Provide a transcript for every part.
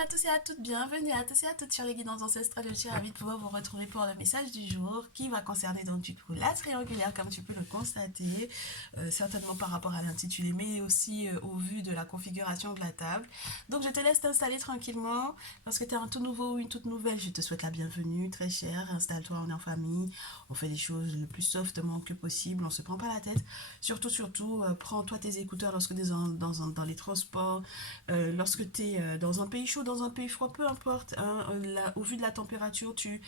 À tous et à toutes, bienvenue à tous et à toutes sur les guidances ancestrales. Je suis ravie de pouvoir vous retrouver pour le message du jour qui va concerner donc du coup la triangulaire comme tu peux le constater, certainement par rapport à l'intitulé mais aussi au vu de la configuration de la table. Donc je te laisse t'installer tranquillement parce que tu es un tout nouveau ou une toute nouvelle. Je te souhaite la bienvenue, très chère. Installe-toi, on est en famille, on fait les choses le plus softement que possible, on se prend pas la tête. Surtout, prends-toi tes écouteurs lorsque tu es dans les transports, lorsque tu es dans un pays chaud, dans un pays froid, peu importe, hein, au vu de la température, tu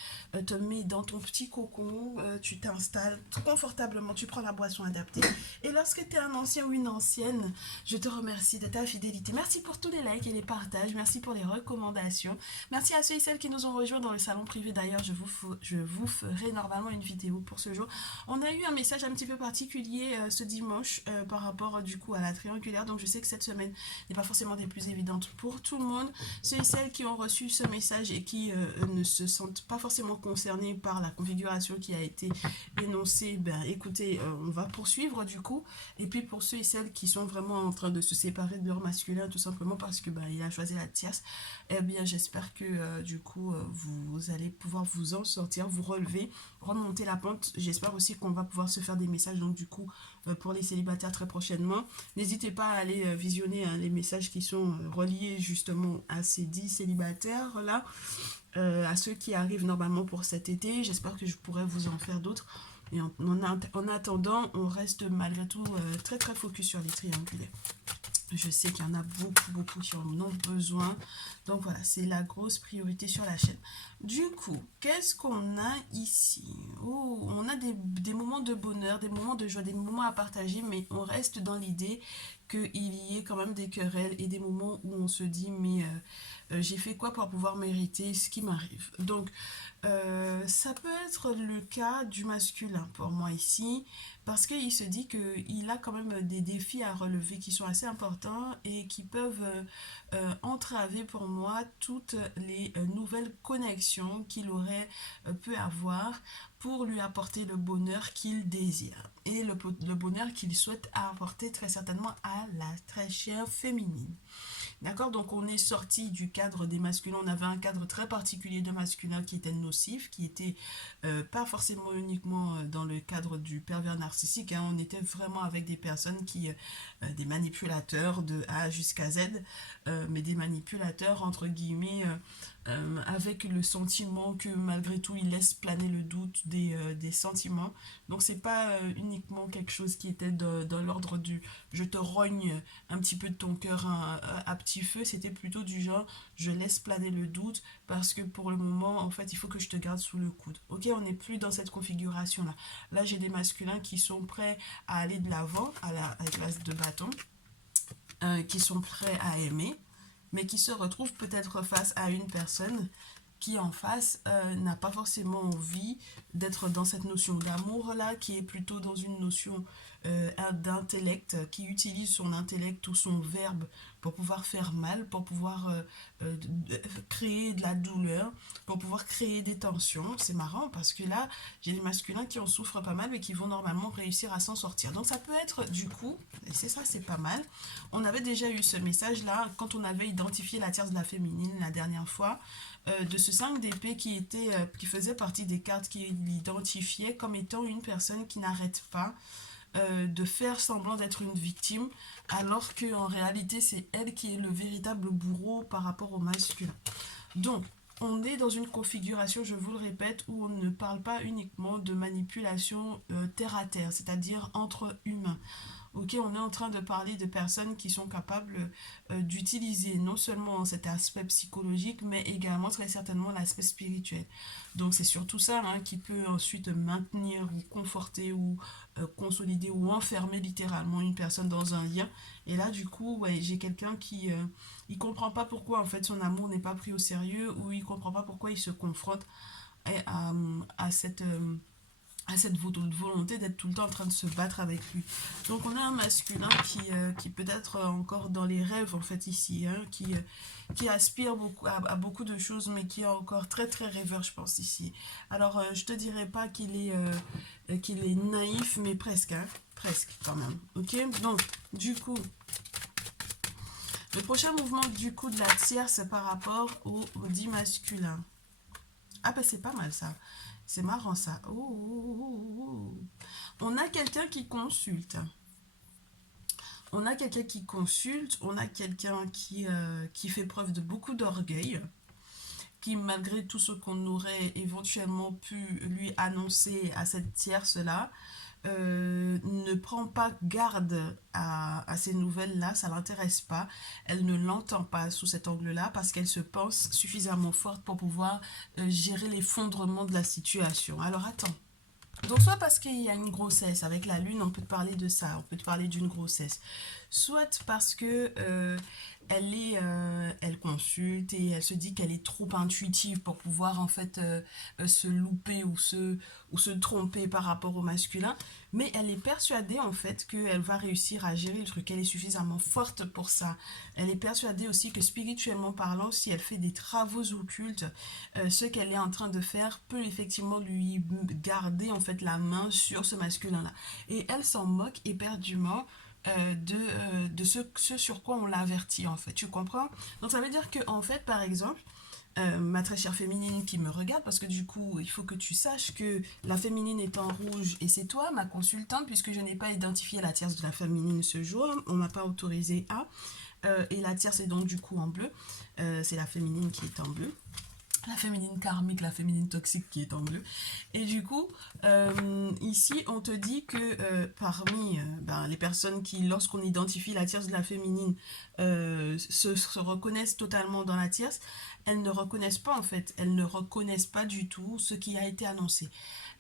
te mets dans ton petit cocon, tu t'installes confortablement, tu prends la boisson adaptée. Et lorsque tu es un ancien ou une ancienne, je te remercie de ta fidélité. Merci pour tous les likes et les partages, merci pour les recommandations. Merci à ceux et celles qui nous ont rejoints dans le salon privé. D'ailleurs, je vous ferai normalement une vidéo pour ce jour. On a eu un message un petit peu particulier ce dimanche par rapport du coup à la triangulaire. Donc je sais que cette semaine n'est pas forcément des plus évidentes pour tout le monde. Ceux et celles qui ont reçu ce message et qui ne se sentent pas forcément concernés par la configuration qui a été énoncée, ben écoutez, on va poursuivre du coup. Et puis pour ceux et celles qui sont vraiment en train de se séparer de leur masculin, tout simplement parce que ben, il a choisi la tierce, eh bien j'espère que du coup vous allez pouvoir vous en sortir, vous relever, remonter la pente. J'espère aussi qu'on va pouvoir se faire des messages donc du coup pour les célibataires très prochainement. N'hésitez pas à aller visionner hein, les messages qui sont reliés justement à ces 10 célibataires là, à ceux qui arrivent normalement pour cet été. J'espère que je pourrai vous en faire d'autres. Et en attendant, on reste malgré tout très très focus sur les triangulaires. Je sais qu'il y en a beaucoup qui en ont besoin. Donc voilà, c'est la grosse priorité sur la chaîne. Du coup, qu'est-ce qu'on a ici? Oh, on a des moments de bonheur, des moments de joie, des moments à partager, mais on reste dans l'idée qu'il y ait quand même des querelles et des moments où on se dit, mais j'ai fait quoi pour pouvoir mériter ce qui m'arrive? Donc, ça peut être le cas du masculin pour moi ici, parce qu'il se dit qu'il a quand même des défis à relever qui sont assez importants et qui peuvent entraver pour moi toutes les nouvelles connexions qu'il aurait peut avoir pour lui apporter le bonheur qu'il désire et le bonheur qu'il souhaite apporter très certainement à la très chère féminine. D'accord? Donc on est sorti du cadre des masculins. On avait un cadre très particulier de masculin qui était nocif, qui était pas forcément uniquement dans le cadre du pervers narcissique. Hein. On était vraiment avec des personnes des manipulateurs de A jusqu'à Z, mais des manipulateurs entre guillemets avec le sentiment que malgré tout il laisse planer le doute des sentiments. Donc c'est pas uniquement quelque chose qui était dans l'ordre du je te rogne un petit peu de ton cœur à petit feu, c'était plutôt du genre je laisse planer le doute parce que pour le moment en fait il faut que je te garde sous le coude. Ok, on n'est plus dans cette configuration là. Là j'ai des masculins qui sont prêts à aller de l'avant à la classe de bâton, qui sont prêts à aimer, mais qui se retrouvent peut-être face à une personne qui en face n'a pas forcément envie d'être dans cette notion d'amour là, qui est plutôt dans une notion d'intellect, qui utilise son intellect ou son verbe pour pouvoir faire mal, pour pouvoir créer de la douleur, pour pouvoir créer des tensions. C'est marrant parce que là, j'ai des masculins qui en souffrent pas mal mais qui vont normalement réussir à s'en sortir. Donc ça peut être du coup, et c'est ça, c'est pas mal. On avait déjà eu ce message là quand on avait identifié la tierce de la féminine la dernière fois, de ce 5 d'épée qui faisait partie des cartes qui l'identifiait comme étant une personne qui n'arrête pas de faire semblant d'être une victime, alors qu'en réalité c'est elle qui est le véritable bourreau par rapport au masculin. Donc, on est dans une configuration, je vous le répète, où on ne parle pas uniquement de manipulation terre à terre, c'est-à-dire entre humains. Ok, on est en train de parler de personnes qui sont capables d'utiliser non seulement cet aspect psychologique, mais également très certainement l'aspect spirituel. Donc c'est surtout ça hein, qui peut ensuite maintenir ou conforter ou consolider ou enfermer littéralement une personne dans un lien. Et là du coup, ouais, j'ai quelqu'un qui il comprend pas pourquoi en fait son amour n'est pas pris au sérieux ou il comprend pas pourquoi il se confronte à, à cette à cette volonté d'être tout le temps en train de se battre avec lui. Donc on a un masculin qui peut être encore dans les rêves en fait ici, hein, qui aspire beaucoup, à beaucoup de choses, mais qui est encore très très rêveur je pense ici. Alors je te dirais pas qu'il est naïf, mais presque, hein, presque quand même. Ok, donc du coup Le prochain mouvement du coup de la tierce par rapport au dit masculin. Ah ben c'est pas mal ça. C'est marrant ça. Oh. On a quelqu'un qui consulte. On a quelqu'un qui consulte. On a quelqu'un qui fait preuve de beaucoup d'orgueil. Qui malgré tout ce qu'on aurait éventuellement pu lui annoncer à cette tierce-là, ne prend pas garde à ces nouvelles-là, ça ne l'intéresse pas, elle ne l'entend pas sous cet angle-là parce qu'elle se pense suffisamment forte pour pouvoir gérer l'effondrement de la situation. Alors attends. Donc soit parce qu'il y a une grossesse, avec la lune on peut te parler de ça, on peut te parler d'une grossesse, soit parce que elle consulte et elle se dit qu'elle est trop intuitive pour pouvoir en fait se louper ou se tromper par rapport au masculin, mais elle est persuadée en fait qu'elle va réussir à gérer le truc, elle est suffisamment forte pour ça. Elle est persuadée aussi que spirituellement parlant, si elle fait des travaux occultes, ce qu'elle est en train de faire peut effectivement lui garder en fait la main sur ce masculin-là. Et elle s'en moque éperdument de ce sur quoi on l'avertit en fait, tu comprends? Donc ça veut dire que en fait par exemple ma très chère féminine qui me regarde, parce que du coup il faut que tu saches que la féminine est en rouge et c'est toi ma consultante, puisque je n'ai pas identifié la tierce de la féminine ce jour, on m'a pas autorisé à et la tierce est donc du coup en bleu, c'est la féminine qui est en bleu, la féminine karmique, la féminine toxique qui est en bleu. Et du coup, ici, on te dit que parmi les personnes qui, lorsqu'on identifie la tierce de la féminine, se reconnaissent totalement dans la tierce, elles ne reconnaissent pas en fait, elles ne reconnaissent pas du tout ce qui a été annoncé.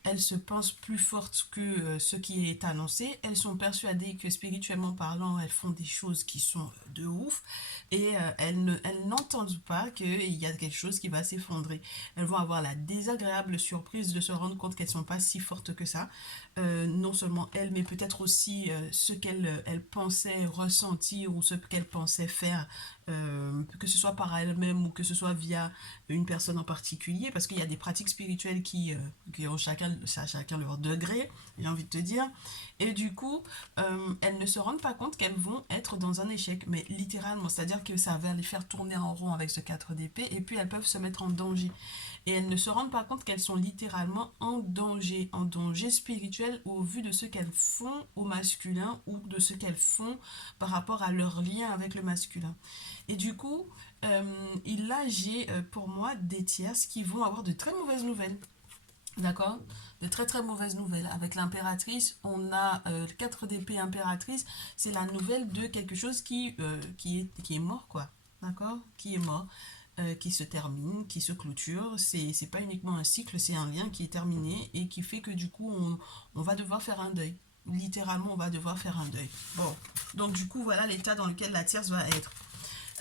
Elles se pensent plus fortes que ce qui est annoncé. Elles sont persuadées que spirituellement parlant, elles font des choses qui sont de ouf. Et elles n'entendent pas qu'il y a quelque chose qui va s'effondrer. Elles vont avoir la désagréable surprise de se rendre compte qu'elles ne sont pas si fortes que ça. Non seulement elles, mais peut-être aussi ce qu'elles pensaient ressentir ou ce qu'elles pensaient faire, que ce soit par elles-mêmes ou que ce soit via une personne en particulier, parce qu'il y a des pratiques spirituelles qui ont chacun leur degré, j'ai envie de te dire, et du coup, elles ne se rendent pas compte qu'elles vont être dans un échec, mais littéralement, c'est-à-dire que ça va les faire tourner en rond avec ce 4 d'épée, et puis elles peuvent se mettre en danger. Et elles ne se rendent pas compte qu'elles sont littéralement en danger spirituel au vu de ce qu'elles font au masculin ou de ce qu'elles font par rapport à leur lien avec le masculin. Et du coup, là j'ai pour moi des tierces qui vont avoir de très mauvaises nouvelles. D'accord? De très très mauvaises nouvelles. Avec l'impératrice, on a le 4 d'épée impératrice, c'est la nouvelle de quelque chose qui est mort, quoi. D'accord? Qui est mort, qui se termine, qui se clôture. C'est pas uniquement un cycle, c'est un lien qui est terminé et qui fait que du coup, on va devoir faire un deuil. Littéralement, on va devoir faire un deuil. Bon, donc du coup, voilà l'état dans lequel la tierce va être.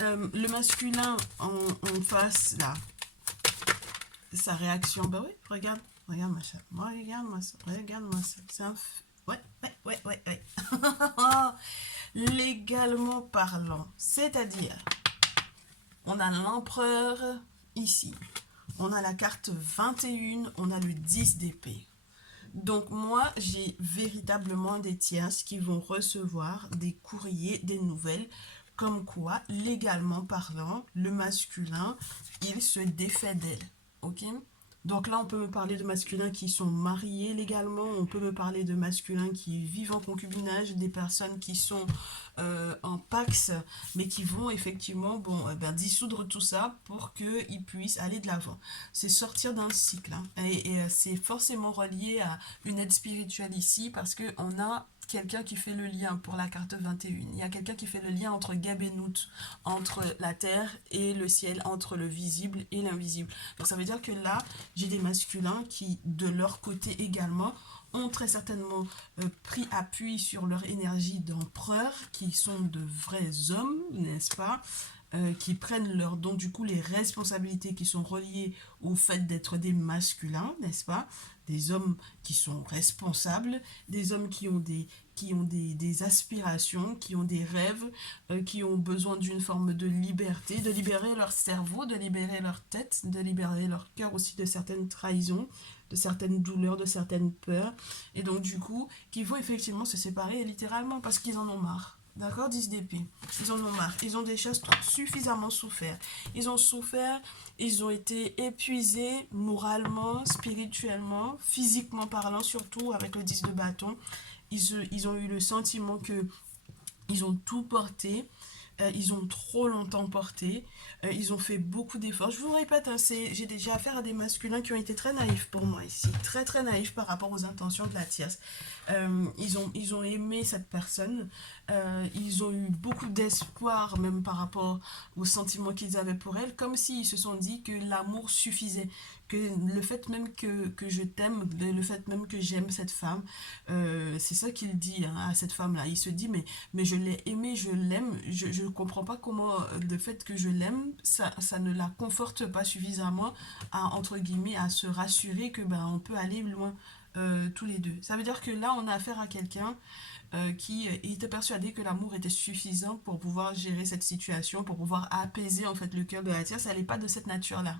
Le masculin en face, là, sa réaction, bah oui, regarde-moi ça, regarde-moi ça, c'est un... Ouais. Légalement parlant, c'est-à-dire, on a l'empereur ici, on a la carte 21, on a le 10 d'épée. Donc moi, j'ai véritablement des tierces qui vont recevoir des courriers, des nouvelles, comme quoi, légalement parlant, le masculin, il se défait d'elle. Ok? Donc là, on peut me parler de masculins qui sont mariés légalement, on peut me parler de masculins qui vivent en concubinage, des personnes qui sont en pax, mais qui vont effectivement dissoudre tout ça pour qu'ils puissent aller de l'avant. C'est sortir d'un cycle, hein. Et c'est forcément relié à une aide spirituelle ici, parce qu'on a quelqu'un qui fait le lien pour la carte 21. Il y a quelqu'un qui fait le lien entre Geb et Nout, entre la terre et le ciel, entre le visible et l'invisible. Donc ça veut dire que là, j'ai des masculins qui, de leur côté également, ont très certainement pris appui sur leur énergie d'empereur, qui sont de vrais hommes, n'est-ce pas, qui prennent leur donc du coup les responsabilités qui sont reliées au fait d'être des masculins, n'est-ce pas, des hommes qui sont responsables, des hommes qui ont des aspirations, qui ont des rêves, qui ont besoin d'une forme de liberté, de libérer leur cerveau, de libérer leur tête, de libérer leur cœur aussi de certaines trahisons, de certaines douleurs, de certaines peurs, et donc du coup, qui vont effectivement se séparer littéralement parce qu'ils en ont marre. D'accord, 10 d'épée. Ils en ont marre. Ils ont déjà suffisamment souffert. Ils ont souffert, ils ont été épuisés moralement, spirituellement, physiquement parlant, surtout avec le 10 de bâton. Ils ont eu le sentiment que ils ont tout porté. Ils ont trop longtemps porté, ils ont fait beaucoup d'efforts. Je vous répète, hein, j'ai déjà affaire à des masculins qui ont été très naïfs pour moi ici, très très naïfs par rapport aux intentions de la tierce. Ils ont aimé cette personne, ils ont eu beaucoup d'espoir même par rapport aux sentiments qu'ils avaient pour elle, comme s'ils se sont dit que l'amour suffisait, que le fait même que je t'aime, le fait même que j'aime cette femme, c'est ça qu'il dit, hein, à cette femme-là. Il se dit, mais je l'ai aimée, je l'aime, je ne comprends pas comment le fait que je l'aime, ça ne la conforte pas suffisamment à, entre guillemets, à se rassurer que ben, on peut aller loin. Tous les deux. Ça veut dire que là, on a affaire à quelqu'un qui était persuadé que l'amour était suffisant pour pouvoir gérer cette situation, pour pouvoir apaiser en fait le cœur de la tierce. Elle n'est pas de cette nature-là.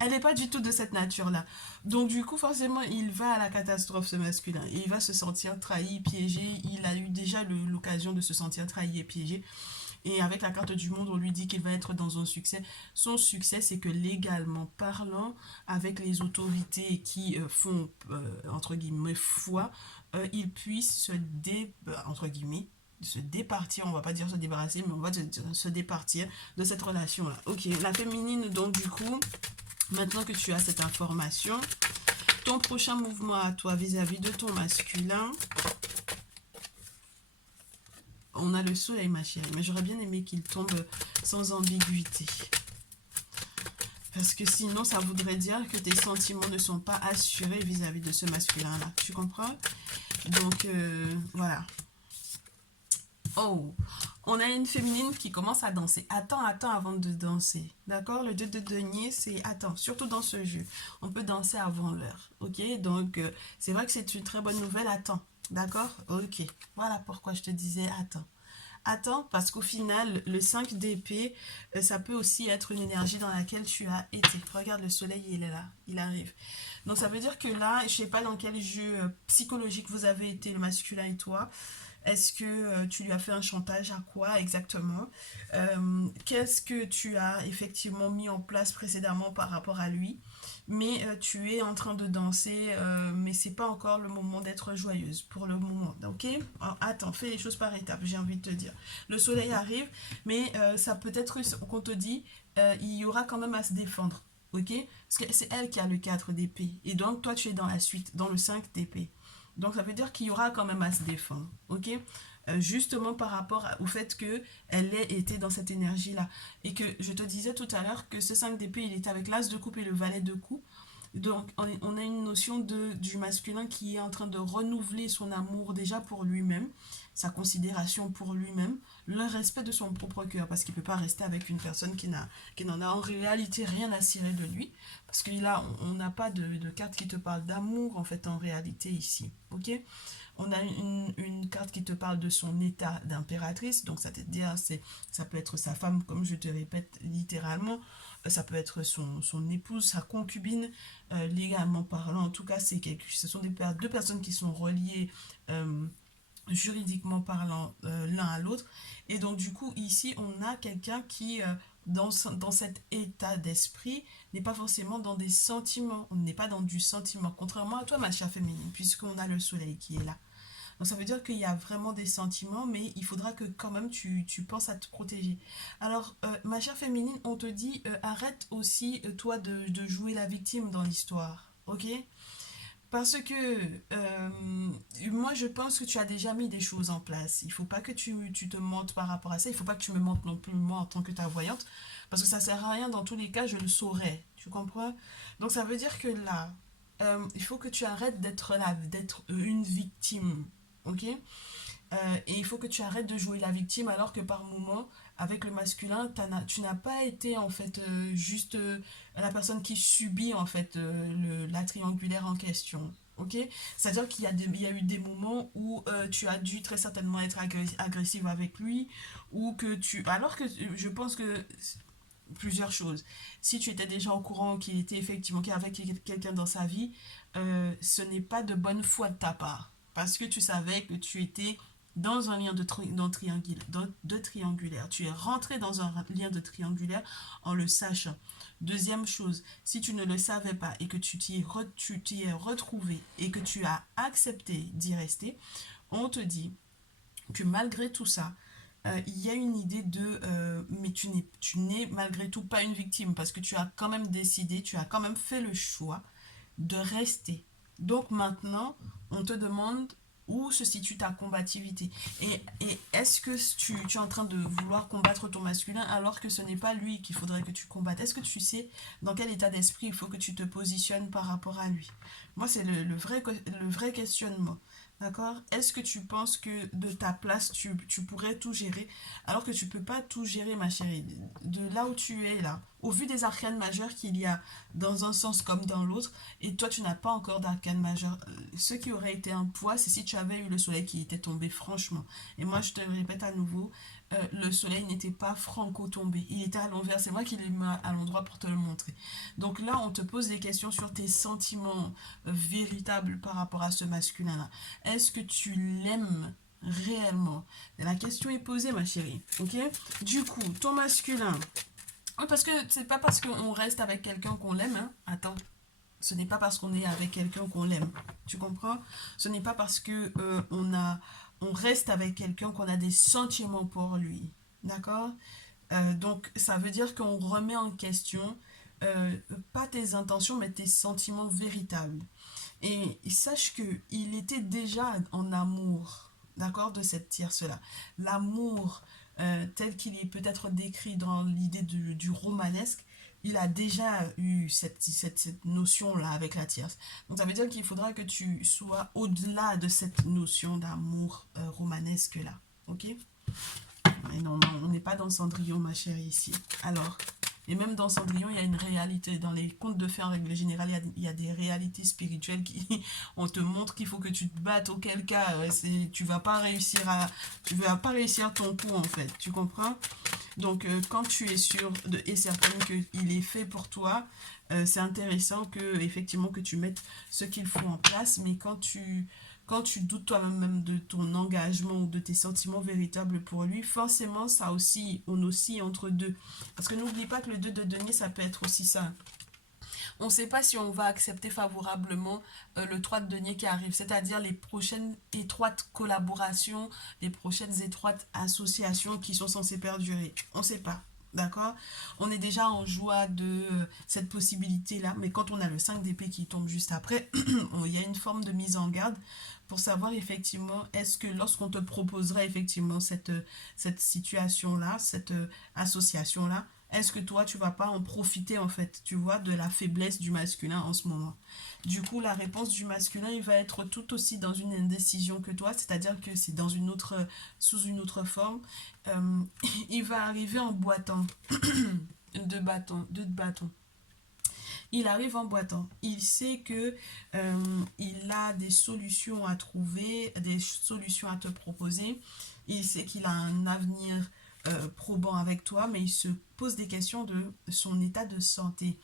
Elle n'est pas du tout de cette nature-là. Donc du coup, forcément, il va à la catastrophe, ce masculin. Et il va se sentir trahi, piégé. Il a eu déjà l'occasion de se sentir trahi et piégé. Et avec la carte du monde, on lui dit qu'il va être dans un succès. Son succès, c'est que légalement parlant, avec les autorités qui font, entre guillemets, foi, il puisse entre guillemets, se départir, on va pas dire se débarrasser, mais on va se départir de cette relation-là. Ok, la féminine, donc du coup, maintenant que tu as cette information, ton prochain mouvement à toi vis-à-vis de ton masculin, on a le soleil, ma chérie, mais j'aurais bien aimé qu'il tombe sans ambiguïté. Parce que sinon, ça voudrait dire que tes sentiments ne sont pas assurés vis-à-vis de ce masculin-là. Tu comprends? Donc, voilà. Oh, on a une féminine qui commence à danser. Attends avant de danser. D'accord? Le 2 de denier, c'est attends, surtout dans ce jeu. On peut danser avant l'heure. Ok? Donc, c'est vrai que c'est une très bonne nouvelle. Attends. D'accord? Ok. Voilà pourquoi je te disais attends. Attends, parce qu'au final, le 5 d'épée, ça peut aussi être une énergie dans laquelle tu as été. Regarde, le soleil, il est là, il arrive. Donc ça veut dire que là, je ne sais pas dans quel jeu psychologique vous avez été, le masculin et toi. Est-ce que tu lui as fait un chantage à quoi exactement? Qu'est-ce que tu as effectivement mis en place précédemment par rapport à lui? Mais tu es en train de danser, mais c'est pas encore le moment d'être joyeuse pour le moment, ok? Alors, attends, fais les choses par étapes, j'ai envie de te dire. Le soleil arrive, mais ça peut être qu'on te dit, il y aura quand même à se défendre, ok? Parce que c'est elle qui a le 4 d'épée, et donc toi tu es dans la suite, dans le 5 d'épée. Donc ça veut dire qu'il y aura quand même à se défendre, ok? Justement par rapport au fait qu'elle ait été dans cette énergie-là. Et que je te disais tout à l'heure que ce 5 d'épée, il est avec l'as de coupe et le valet de coupe. Donc on a une notion du masculin qui est en train de renouveler son amour déjà pour lui-même, sa considération pour lui-même, le respect de son propre cœur, parce qu'il ne peut pas rester avec une personne qui n'en a en réalité rien à cirer de lui, parce que là on n'a pas de carte qui te parle d'amour en fait en réalité ici, ok? On a une carte qui te parle de son état d'impératrice, donc ça, ça peut être sa femme, comme je te répète littéralement, ça peut être son épouse, sa concubine, légalement parlant. En tout cas, ce sont deux personnes qui sont reliées juridiquement parlant l'un à l'autre. Et donc, du coup, ici, on a quelqu'un qui, dans cet état d'esprit, n'est pas forcément dans des sentiments. On n'est pas dans du sentiment. Contrairement à toi, ma chère féminine, puisqu'on a le soleil qui est là. Donc ça veut dire qu'il y a vraiment des sentiments, mais il faudra que quand même tu penses à te protéger. Alors, ma chère féminine, on te dit, arrête aussi, toi, de jouer la victime dans l'histoire, ok? Parce que moi, je pense que tu as déjà mis des choses en place. Il ne faut pas que tu te mentes par rapport à ça. Il ne faut pas que tu me mentes non plus, moi, en tant que ta voyante. Parce que ça ne sert à rien. Dans tous les cas, je le saurais. Tu comprends? Donc, ça veut dire que là, il faut que tu arrêtes d'être là, d'être une victime. Ok? Et il faut que tu arrêtes de jouer la victime alors que par moment, avec le masculin, tu n'as pas été en fait juste la personne qui subit en fait la triangulaire en question. Ok? C'est-à-dire il y a eu des moments où tu as dû très certainement être agressive avec lui ou que tu... Alors que je pense que plusieurs choses. Si tu étais déjà au courant qu'il était effectivement qu'il y avait quelqu'un dans sa vie, ce n'est pas de bonne foi de ta part. Parce que tu savais que tu étais dans un lien de triangulaire. Tu es rentré dans un lien de triangulaire en le sachant. Deuxième chose, si tu ne le savais pas et que tu t'y es retrouvé et que tu as accepté d'y rester, on te dit que malgré tout ça, il y a une idée de mais tu n'es malgré tout pas une victime parce que tu as quand même décidé, tu as quand même fait le choix de rester. Donc maintenant, on te demande où se situe ta combativité. Et est-ce que tu es en train de vouloir combattre ton masculin alors que ce n'est pas lui qu'il faudrait que tu combattes? Est-ce que tu sais dans quel état d'esprit il faut que tu te positionnes par rapport à lui? Moi, c'est le vrai questionnement. D'accord? Est-ce que tu penses que de ta place, tu pourrais tout gérer alors que tu peux pas tout gérer, ma chérie? De là où tu es là, au vu des arcanes majeures qu'il y a dans un sens comme dans l'autre, et toi tu n'as pas encore d'arcane majeur, ce qui aurait été un poids, c'est si tu avais eu le soleil qui était tombé, franchement. Et moi je te le répète à nouveau, le soleil n'était pas franco tombé, il était à l'envers, c'est moi qui l'ai mis à l'endroit pour te le montrer. Donc là on te pose des questions sur tes sentiments véritables par rapport à ce masculin là. Est-ce que tu l'aimes réellement? La question est posée, ma chérie. Ok? Du coup, ton masculin. Parce que c'est pas parce qu'on reste avec quelqu'un qu'on l'aime. Hein. Attends. Ce n'est pas parce qu'on est avec quelqu'un qu'on l'aime. Tu comprends? Ce n'est pas parce que on reste avec quelqu'un qu'on a des sentiments pour lui. D'accord? Donc, ça veut dire qu'on remet en question pas tes intentions, mais tes sentiments véritables. Et sache que il était déjà en amour, d'accord, de cette tierce-là. L'amour tel qu'il est peut-être décrit dans l'idée du romanesque, il a déjà eu cette notion-là avec la tierce. Donc ça veut dire qu'il faudra que tu sois au-delà de cette notion d'amour romanesque-là. Ok? Mais non, non, on n'est pas dans Cendrillon, ma chérie, ici. Alors, et même dans Cendrillon, il y a une réalité. Dans les contes de fées, en règle générale, il y a des réalités spirituelles qui... On te montre qu'il faut que tu te battes, auquel cas, tu vas pas réussir ton coup, en fait. Tu comprends? Donc, quand tu es sûr et certaine qu'il est fait pour toi, c'est intéressant que, effectivement, que tu mettes ce qu'il faut en place. Mais quand tu doutes toi-même de ton engagement ou de tes sentiments véritables pour lui, forcément, ça aussi, on oscille entre deux. Parce que n'oublie pas que le 2 de denier, ça peut être aussi ça. On ne sait pas si on va accepter favorablement le 3 de denier qui arrive, c'est-à-dire les prochaines étroites collaborations, les prochaines étroites associations qui sont censées perdurer. On ne sait pas. D'accord? On est déjà en joie de cette possibilité-là, mais quand on a le 5 d'épée qui tombe juste après, il y a une forme de mise en garde pour savoir effectivement, est-ce que lorsqu'on te proposerait effectivement cette situation-là, cette association-là, est-ce que toi, tu vas pas en profiter, en fait, tu vois, de la faiblesse du masculin en ce moment? Du coup, la réponse du masculin, il va être tout aussi dans une indécision que toi, c'est-à-dire que c'est dans sous une autre forme. Euh, il va arriver en boitant deux bâtons. Il arrive en boitant. Il sait que il a des solutions à trouver, des solutions à te proposer. Il sait qu'il a un avenir probant avec toi, mais il se pose des questions de son état de santé.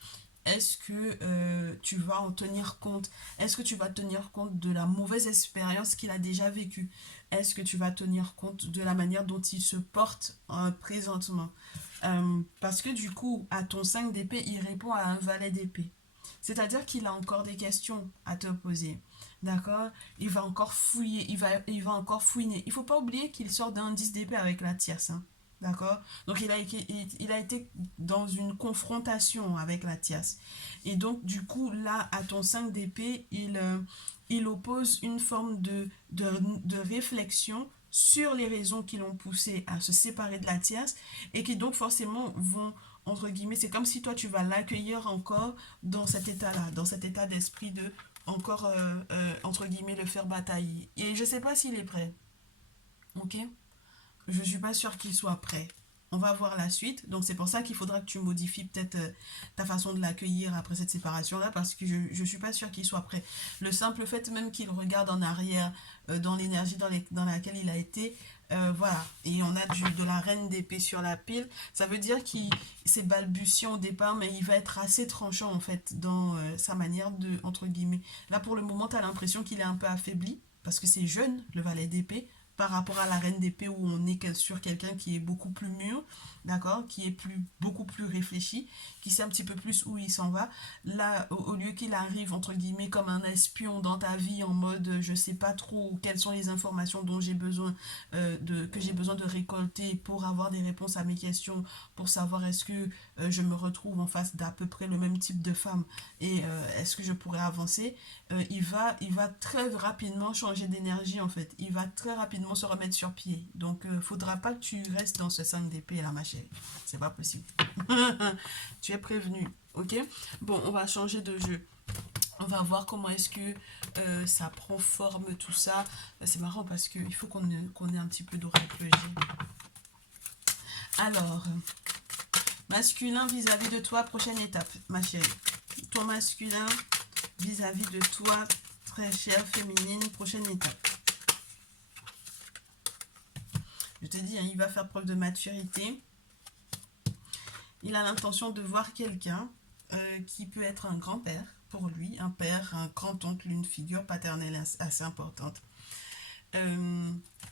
Est-ce que tu vas en tenir compte? Est-ce que tu vas tenir compte de la mauvaise expérience qu'il a déjà vécue? Est-ce que tu vas tenir compte de la manière dont il se porte présentement? Parce que du coup, à ton 5 d'épée, il répond à un valet d'épée. C'est-à-dire qu'il a encore des questions à te poser. D'accord? Il va encore fouiller, il va encore fouiner. Il ne faut pas oublier qu'il sort d'un 10 d'épée avec la tierce. Hein. D'accord? Donc il a été dans une confrontation avec la tierce. Et donc, du coup, là, à ton 5 d'épée, il oppose une forme de réflexion sur les raisons qui l'ont poussé à se séparer de la tierce et qui donc forcément vont, entre guillemets, c'est comme si toi tu vas l'accueillir encore dans cet état-là, dans cet état d'esprit de encore, entre guillemets, le faire batailler. Et je sais pas s'il est prêt, ok? Je suis pas sûre qu'il soit prêt. On va voir la suite. Donc c'est pour ça qu'il faudra que tu modifies peut-être ta façon de l'accueillir après cette séparation-là, parce que je ne suis pas sûre qu'il soit prêt. Le simple fait même qu'il regarde en arrière dans l'énergie dans laquelle il a été, voilà. Et on a de la reine d'épée sur la pile. Ça veut dire qu'il s'est balbutiant au départ, mais il va être assez tranchant en fait dans sa manière entre guillemets. Là pour le moment, tu as l'impression qu'il est un peu affaibli, parce que c'est jeune, le valet d'épée. par rapport à la reine d'épée où on est sur quelqu'un qui est beaucoup plus mûr, d'accord, qui est beaucoup plus réfléchi, qui sait un petit peu plus où il s'en va. Là, au lieu qu'il arrive, entre guillemets, comme un espion dans ta vie en mode je sais pas trop quelles sont les informations dont j'ai besoin que j'ai besoin de récolter pour avoir des réponses à mes questions, pour savoir est-ce que je me retrouve en face d'à peu près le même type de femme et est-ce que je pourrais avancer, il va très rapidement changer d'énergie en fait. Il va très rapidement se remettre sur pied. Donc, faudra pas que tu restes dans ce 5 d'épée là, ma chérie. C'est pas possible. Tu es prévenu, ok? Bon, on va changer de jeu. On va voir comment est-ce que ça prend forme, tout ça. C'est marrant parce qu'il faut qu'on ait un petit peu d'oracle. Alors, masculin vis-à-vis de toi, prochaine étape, ma chérie. Ton masculin vis-à-vis de toi, très chère féminine, prochaine étape. Je te dis, hein, il va faire preuve de maturité. Il a l'intention de voir quelqu'un qui peut être un grand-père pour lui, un père, un grand-oncle, une figure paternelle assez importante.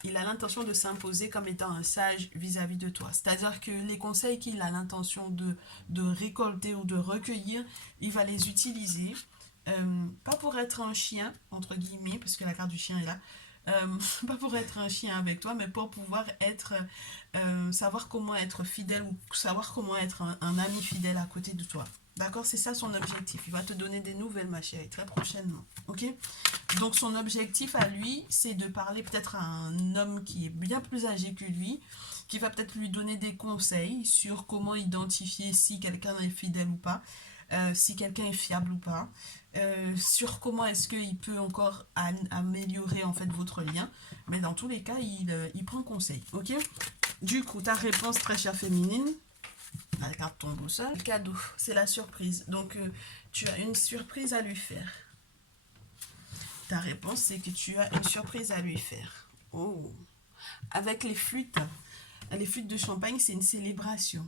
Il a l'intention de s'imposer comme étant un sage vis-à-vis de toi. C'est-à-dire que les conseils qu'il a l'intention de récolter ou de recueillir, il va les utiliser. Pas pour être un chien, entre guillemets, parce que la carte du chien est là. Pas pour être un chien avec toi, mais pour pouvoir être, savoir comment être fidèle ou savoir comment être un ami fidèle à côté de toi. D'accord? C'est ça son objectif. Il va te donner des nouvelles, ma chérie, très prochainement. Ok? Donc, son objectif à lui, c'est de parler peut-être à un homme qui est bien plus âgé que lui, qui va peut-être lui donner des conseils sur comment identifier si quelqu'un est fidèle ou pas, si quelqu'un est fiable ou pas, sur comment est-ce qu'il peut encore améliorer en fait votre lien. Mais dans tous les cas, il prend conseil. Ok? Du coup, ta réponse, très chère féminine, la carte tombe au sol. Le cadeau, c'est la surprise. Donc, tu as une surprise à lui faire. Ta réponse, c'est que tu as une surprise à lui faire. Oh! Avec les flûtes de champagne, c'est une célébration.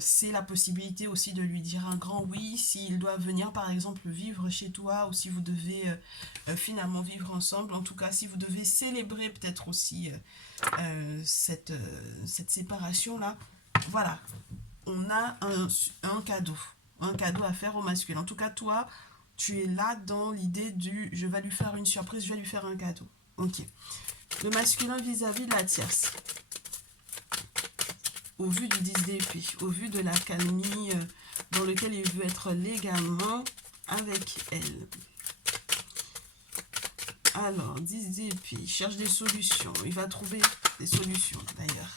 C'est la possibilité aussi de lui dire un grand oui s'il doit venir par exemple vivre chez toi ou si vous devez finalement vivre ensemble. En tout cas, si vous devez célébrer peut-être aussi cette séparation-là. Voilà, on a un cadeau à faire au masculin. En tout cas, toi, tu es là dans l'idée du je vais lui faire une surprise, je vais lui faire un cadeau. Ok. Le masculin vis-à-vis de la tierce. Au vu du 10 d'épée, au vu de la calmie dans lequel il veut être légalement avec elle. Alors, 10 d'épée, il cherche des solutions. Il va trouver des solutions d'ailleurs.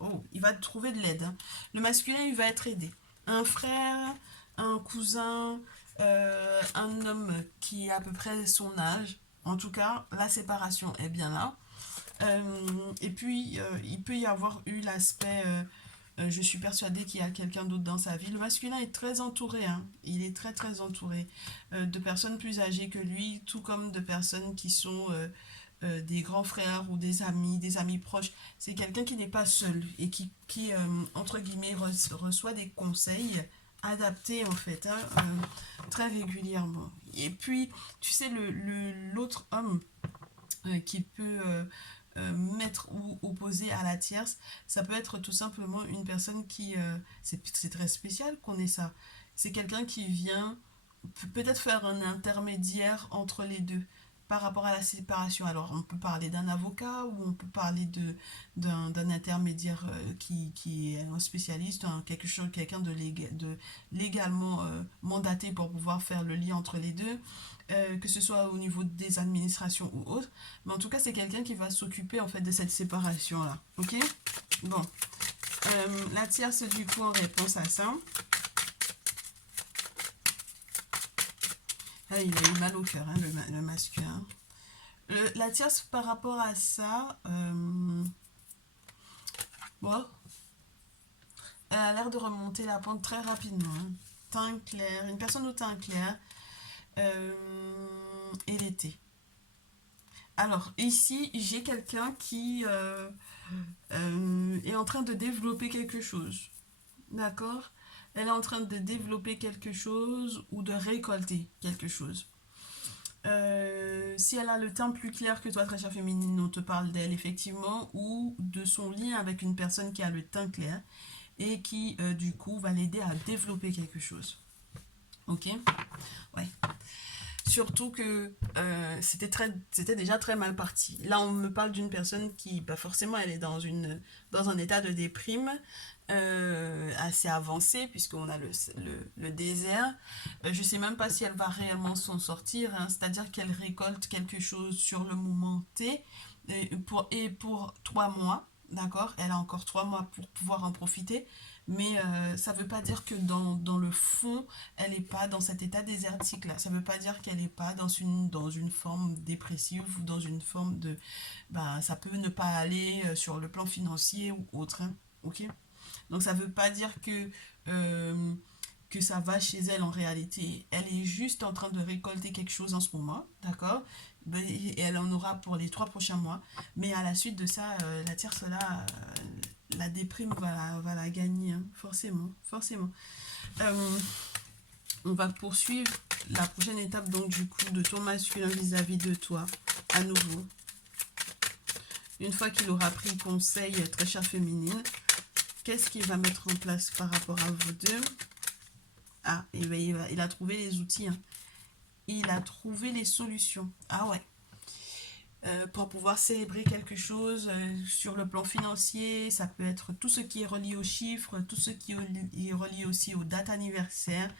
Oh, il va trouver de l'aide. Hein. Le masculin, il va être aidé. Un frère, un cousin, un homme qui est à peu près son âge. En tout cas, la séparation est bien là. Et puis, il peut y avoir eu l'aspect, je suis persuadée qu'il y a quelqu'un d'autre dans sa vie. Le masculin est très entouré, hein. Il est très très entouré de personnes plus âgées que lui, tout comme de personnes qui sont des grands frères ou des amis proches. C'est quelqu'un qui n'est pas seul et qui entre guillemets, reçoit des conseils adaptés en fait, hein, très régulièrement. Et puis, tu sais, l'autre homme qui peut mettre ou opposer à la tierce, ça peut être tout simplement une personne qui, c'est très spécial qu'on ait ça, c'est quelqu'un qui vient peut-être faire un intermédiaire entre les deux par rapport à la séparation. Alors on peut parler d'un avocat ou on peut parler d'un intermédiaire qui est un spécialiste, quelqu'un de légalement mandaté pour pouvoir faire le lien entre les deux, que ce soit au niveau des administrations ou autres. Mais en tout cas, c'est quelqu'un qui va s'occuper en fait de cette séparation-là. Ok? Bon. La tierce, du coup, en réponse à ça. Ah, il a eu mal au cœur, hein, le masculin. La tierce, par rapport à ça, bon, elle a l'air de remonter la pente très rapidement. Hein. Teint clair, une personne au teint clair et l'été. Alors, ici, j'ai quelqu'un qui est en train de développer quelque chose. D'accord? Elle est en train de développer quelque chose ou de récolter quelque chose. Si elle a le teint plus clair que toi, très chère féminine, on te parle d'elle effectivement, ou de son lien avec une personne qui a le teint clair et qui du coup va l'aider à développer quelque chose. Ok. Ouais. Surtout que c'était déjà très mal parti. Là, on me parle d'une personne qui, bah forcément, elle est dans un état de déprime assez avancé, puisqu'on a le désert. Je ne sais même pas si elle va réellement s'en sortir, hein. C'est-à-dire qu'elle récolte quelque chose sur le moment T, et pour 3 mois. D'accord, elle a encore 3 mois pour pouvoir en profiter, mais ça ne veut pas dire que dans le fond, elle n'est pas dans cet état désertique là. Ça ne veut pas dire qu'elle n'est pas dans une forme dépressive ou dans une forme de... Ben, ça peut ne pas aller sur le plan financier ou autre, hein. Ok. Donc ça ne veut pas dire euh, que ça va chez elle en réalité. Elle est juste en train de récolter quelque chose en ce moment, d'accord? Ben, et elle en aura pour les 3 prochains mois. Mais à la suite de ça, la tierce là, la déprime va la gagner, hein. Forcément, forcément. Euh, on va poursuivre la prochaine étape donc du coup de ton masculin vis-à-vis de toi, à nouveau. Une fois qu'il aura pris conseil, très chère féminine, qu'est-ce qu'il va mettre en place par rapport à vous deux? Ah, il a trouvé les outils, hein. Il a trouvé les solutions. Ah ouais. Pour pouvoir célébrer quelque chose sur le plan financier, ça peut être tout ce qui est relié aux chiffres, tout ce qui est relié aussi aux dates anniversaires,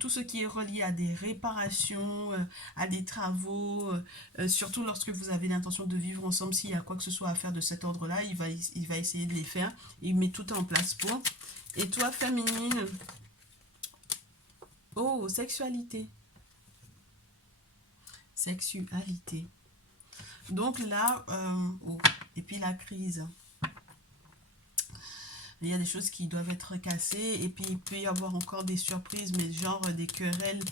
tout ce qui est relié à des réparations, à des travaux, surtout lorsque vous avez l'intention de vivre ensemble, s'il y a quoi que ce soit à faire de cet ordre-là, il va essayer de les faire. Il met tout en place pour. Et toi, féminine, oh, sexualité. Sexualité. Donc là, oh, et puis la crise. Il y a des choses qui doivent être cassées, et puis il peut y avoir encore des surprises, mais genre des querelles.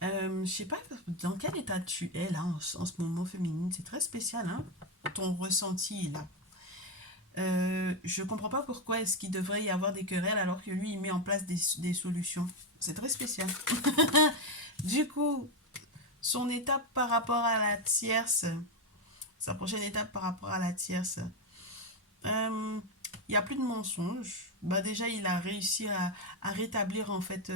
Je sais pas dans quel état tu es là en ce moment, féminine. C'est très spécial, hein, ton ressenti là. Je comprends pas pourquoi est-ce qu'il devrait y avoir des querelles alors que lui il met en place des solutions. C'est très spécial. Du coup, son étape par rapport à la tierce, sa prochaine étape par rapport à la tierce, il n'y a plus de mensonges. Bah déjà, il a réussi à rétablir en fait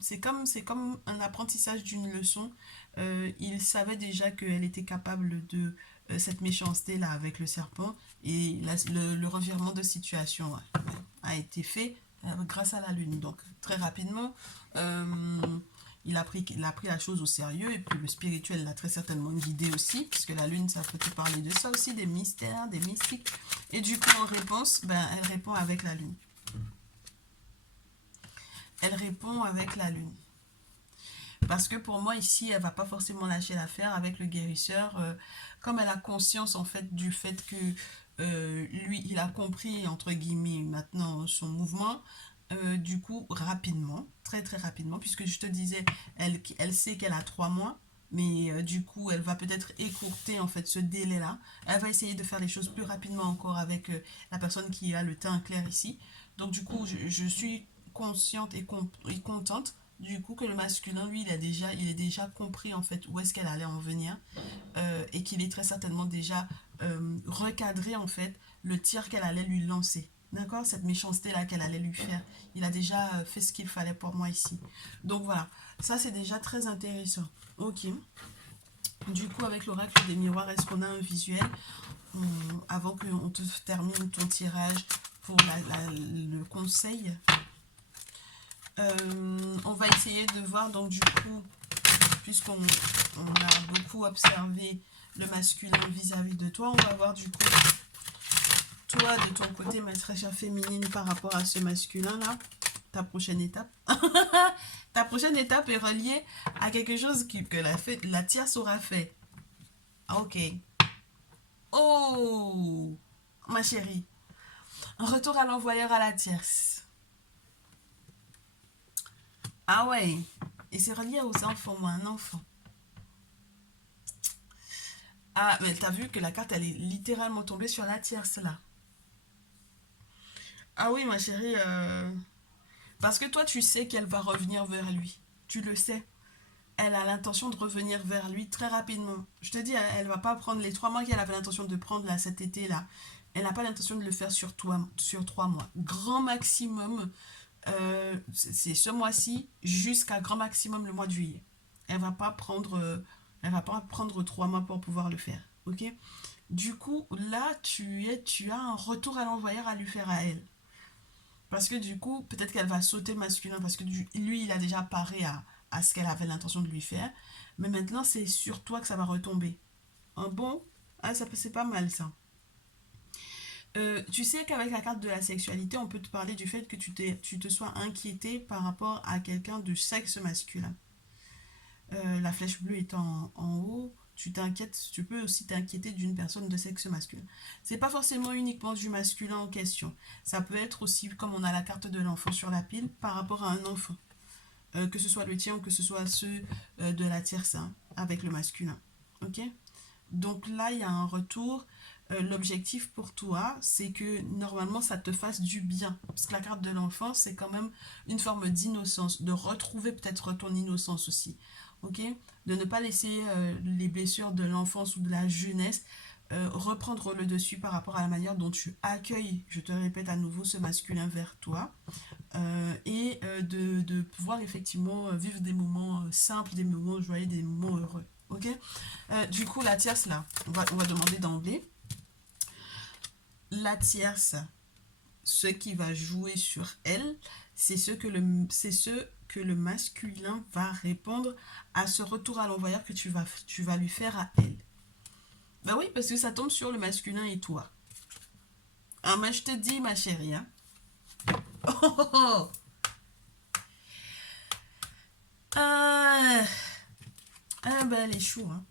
c'est comme un apprentissage d'une leçon. Il savait déjà qu'elle était capable de cette méchanceté-là avec le serpent, et le revirement de situation a été fait grâce à la lune. Donc très rapidement, il a pris la chose au sérieux, et puis le spirituel l'a très certainement guidé aussi, puisque la lune, ça peut te parler de ça aussi, des mystères, des mystiques. Et du coup, en réponse, ben, elle répond avec la lune. Elle répond avec la lune. Parce que pour moi, ici, elle va pas forcément lâcher l'affaire avec le guérisseur. Comme elle a conscience, en fait, du fait que lui, il a compris, entre guillemets, maintenant son mouvement. Du coup, rapidement, très très rapidement, puisque je te disais, elle sait qu'elle a 3 mois, mais du coup, elle va peut-être écourter en fait ce délai-là. Elle va essayer de faire les choses plus rapidement encore avec la personne qui a le teint clair ici. Donc du coup, je suis consciente et contente du coup que le masculin, lui, il est déjà compris en fait où est-ce qu'elle allait en venir, et qu'il est très certainement déjà recadré en fait le tir qu'elle allait lui lancer. D'accord, cette méchanceté-là qu'elle allait lui faire. Il a déjà fait ce qu'il fallait pour moi ici. Donc voilà, ça c'est déjà très intéressant. Ok. Du coup, avec l'oracle des miroirs, est-ce qu'on a un visuel avant qu'on te termine ton tirage pour le conseil? On va essayer de voir, donc du coup, puisqu'on a beaucoup observé le masculin vis-à-vis de toi, on va voir du coup, toi de ton côté, ma très chère féminine, par rapport à ce masculin-là, ta prochaine étape. Ta prochaine étape est reliée à quelque chose que la tierce aura fait. Ah, ok. Oh, ma chérie. Un retour à l'envoyeur à la tierce. Ah ouais. Et c'est relié aux enfants, moi, un enfant. Ah, mais t'as vu que la carte, elle est littéralement tombée sur la tierce, là. Ah oui, ma chérie, parce que toi, tu sais qu'elle va revenir vers lui. Tu le sais. elle a l'intention de revenir vers lui très rapidement. Je te dis, elle va pas prendre les 3 mois qu'elle avait l'intention de prendre là, cet été-là. Elle n'a pas l'intention de le faire sur 3 mois. Grand maximum, c'est ce mois-ci jusqu'à grand maximum le mois de juillet. Elle va pas prendre 3 mois pour pouvoir le faire. Ok? Du coup, là, tu as un retour à l'envoyeur à lui faire à elle. Parce que du coup, peut-être qu'elle va sauter le masculin parce que lui, il a déjà paré à ce qu'elle avait l'intention de lui faire. Mais maintenant, c'est sur toi que ça va retomber. Un bon, ah, c'est pas mal ça. Tu sais qu'avec la carte de la sexualité, on peut te parler du fait que tu te sois inquiété par rapport à quelqu'un de sexe masculin. La flèche bleue étant en haut, tu peux aussi t'inquiéter d'une personne de sexe masculin. C'est pas forcément uniquement du masculin en question. Ça peut être aussi, comme on a la carte de l'enfant sur la pile, par rapport à un enfant. Que ce soit le tien ou que ce soit ceux de la tierce hein, avec le masculin. Ok? Donc là, il y a un retour. L'objectif pour toi, c'est que normalement, ça te fasse du bien. Parce que la carte de l'enfant, c'est quand même une forme d'innocence, de retrouver peut-être ton innocence aussi. Ok? De ne pas laisser les blessures de l'enfance ou de la jeunesse reprendre le dessus par rapport à la manière dont tu accueilles, je te répète à nouveau, ce masculin vers toi. De pouvoir effectivement vivre des moments simples, des moments joyeux, des moments heureux. Ok? Du coup, la tierce, là, on va demander d'emblée. La tierce, ce qui va jouer sur elle, c'est ce que le masculin va répondre à ce retour à l'envoyeur que tu vas lui faire à elle. Ben oui, parce que ça tombe sur le masculin et toi. Ah, mais je te dis, ma chérie, hein. Oh, oh, oh. Ah, ah ben, elle est chou, hein.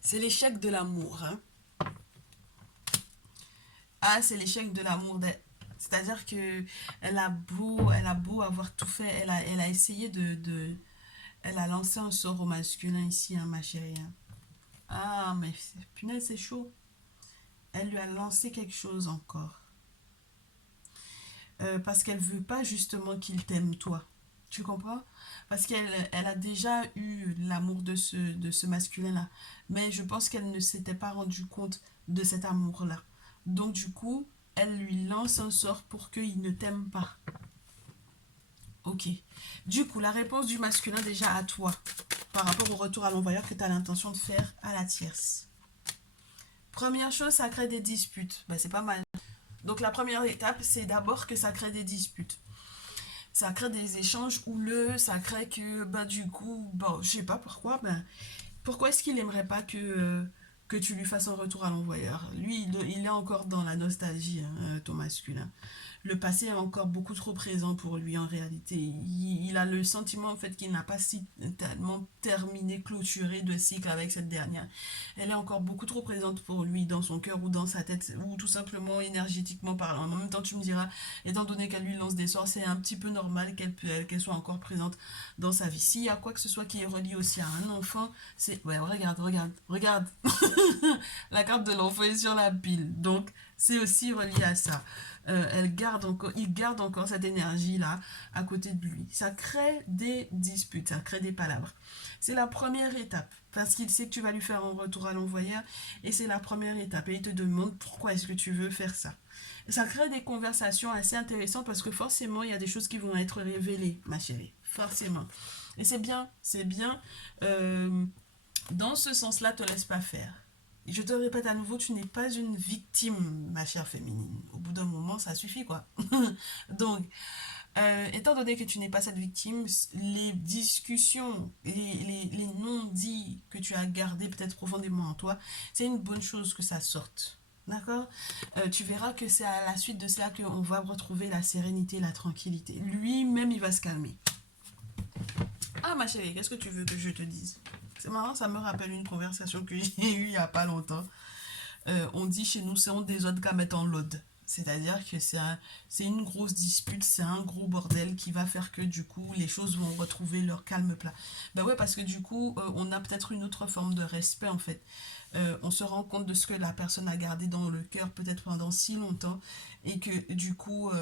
C'est l'échec de l'amour, hein. Ah, c'est l'échec de l'amour. C'est-à-dire que elle a beau avoir tout fait, elle a essayé elle a lancé un sort au masculin ici, hein, ma chérie. Hein. Ah, mais punaise, c'est chaud. Elle lui a lancé quelque chose encore. Parce qu'elle veut pas justement qu'il t'aime toi. Tu comprends? Parce qu'elle a déjà eu l'amour de ce masculin-là. Mais je pense qu'elle ne s'était pas rendue compte de cet amour-là. Donc du coup, elle lui lance un sort pour qu'il ne t'aime pas. Ok. Du coup, la réponse du masculin déjà à toi, par rapport au retour à l'envoyeur que tu as l'intention de faire à la tierce. Première chose, ça crée des disputes. Ben, c'est pas mal. Donc la première étape, c'est d'abord que ça crée des disputes. Ça crée des échanges houleux, ça crée que, bah du coup, bon, je sais pas pourquoi, ben, pourquoi est-ce qu'il aimerait pas que tu lui fasses un retour à l'envoyeur? Lui, il est encore dans la nostalgie, hein, ton masculin. Le passé est encore beaucoup trop présent pour lui en réalité. Il a le sentiment en fait qu'il n'a pas si tellement terminé, clôturé de cycle avec cette dernière. Elle est encore beaucoup trop présente pour lui dans son cœur ou dans sa tête ou tout simplement énergétiquement parlant. En même temps, tu me diras, étant donné qu'elle lui lance des sorts, c'est un petit peu normal qu'elle soit encore présente dans sa vie. S'il y a quoi que ce soit qui est relié aussi à un enfant, c'est... Ouais, regarde. La carte de l'enfant est sur la pile. Donc, c'est aussi relié à ça. Il garde encore cette énergie-là à côté de lui. Ça crée des disputes, ça crée des palabres. C'est la première étape, parce qu'il sait que tu vas lui faire un retour à l'envoyeur, et c'est la première étape. Et il te demande pourquoi est-ce que tu veux faire ça. Ça crée des conversations assez intéressantes, parce que forcément, il y a des choses qui vont être révélées, ma chérie. Forcément. Et c'est bien, c'est bien. Dans ce sens-là, te laisse pas faire. Je te répète à nouveau, tu n'es pas une victime, ma chère féminine. Au bout d'un moment, ça suffit, quoi. Donc, étant donné que tu n'es pas cette victime, les discussions, les non-dits que tu as gardés peut-être profondément en toi, c'est une bonne chose que ça sorte. D'accord? Tu verras que c'est à la suite de cela qu'on va retrouver la sérénité, la tranquillité. Lui-même, il va se calmer. Ah, ma chérie, qu'est-ce que tu veux que je te dise? C'est marrant, ça me rappelle une conversation que j'ai eue il n'y a pas longtemps. On dit chez nous, c'est on des autres qu'à mettre en l'aude. C'est-à-dire que c'est une grosse dispute, c'est un gros bordel qui va faire que du coup les choses vont retrouver leur calme plat. Ben ouais, parce que du coup on a peut-être une autre forme de respect en fait. On se rend compte de ce que la personne a gardé dans le cœur peut-être pendant si longtemps et que du coup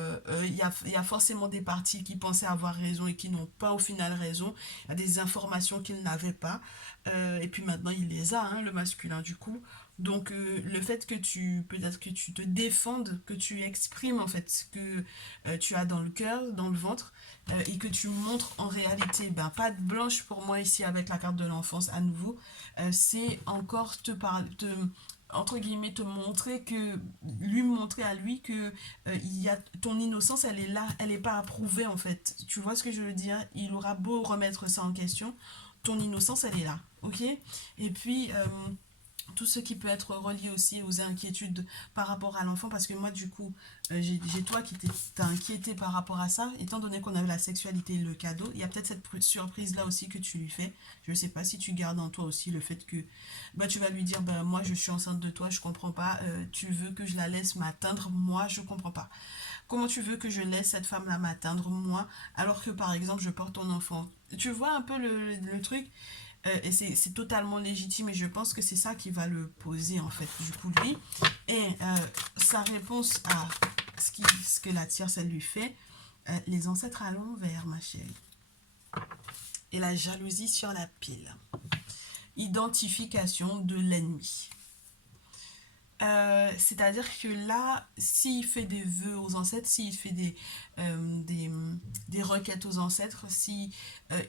il y a forcément des parties qui pensaient avoir raison et qui n'ont pas au final raison. Il y a des informations qu'ils n'avaient pas et puis maintenant il les a, hein, le masculin du coup. Donc le fait que tu peut-être que tu te défendes, que tu exprimes en fait ce que tu as dans le cœur, dans le ventre, et que tu montres en réalité, ben pas de blanche pour moi ici avec la carte de l'enfance à nouveau, c'est encore te parler, entre guillemets te montrer que lui montrer à lui que il y a ton innocence, elle est là, elle est pas approuvée en fait. Tu vois ce que je veux dire? Il aura beau remettre ça en question, ton innocence elle est là, ok? Et puis tout ce qui peut être relié aussi aux inquiétudes par rapport à l'enfant, parce que moi du coup j'ai toi qui t'es inquiété par rapport à ça, étant donné qu'on avait la sexualité et le cadeau, il y a peut-être cette surprise là aussi que tu lui fais. Je sais pas si tu gardes en toi aussi le fait que bah tu vas lui dire bah moi je suis enceinte de toi, je comprends pas, tu veux que je la laisse m'atteindre, moi je comprends pas. Comment tu veux que je laisse cette femme là m'atteindre, moi, alors que par exemple je porte ton enfant? Tu vois un peu le truc. Et c'est totalement légitime et je pense que c'est ça qui va le poser en fait du coup lui. Et sa réponse à ce que la tierce elle lui fait, les ancêtres à l'envers ma chérie. Et la jalousie sur la pile. Identification de l'ennemi. C'est-à-dire que là, s'il fait des vœux aux ancêtres, s'il fait des requêtes aux ancêtres, si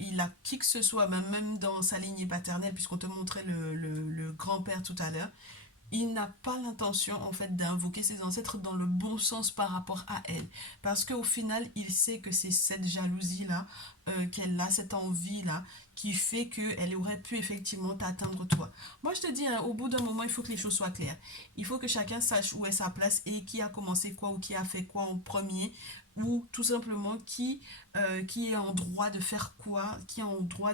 il a qui que ce soit, même dans sa lignée paternelle, puisqu'on te montrait le grand-père tout à l'heure, il n'a pas l'intention en fait d'invoquer ses ancêtres dans le bon sens par rapport à elle. Parce qu'au final, il sait que c'est cette jalousie-là qu'elle a, cette envie-là, qui fait qu'elle aurait pu effectivement t'atteindre toi. Moi, je te dis, hein, au bout d'un moment, il faut que les choses soient claires. Il faut que chacun sache où est sa place et qui a commencé quoi ou qui a fait quoi en premier ou tout simplement qui est en droit de faire quoi, qui est en droit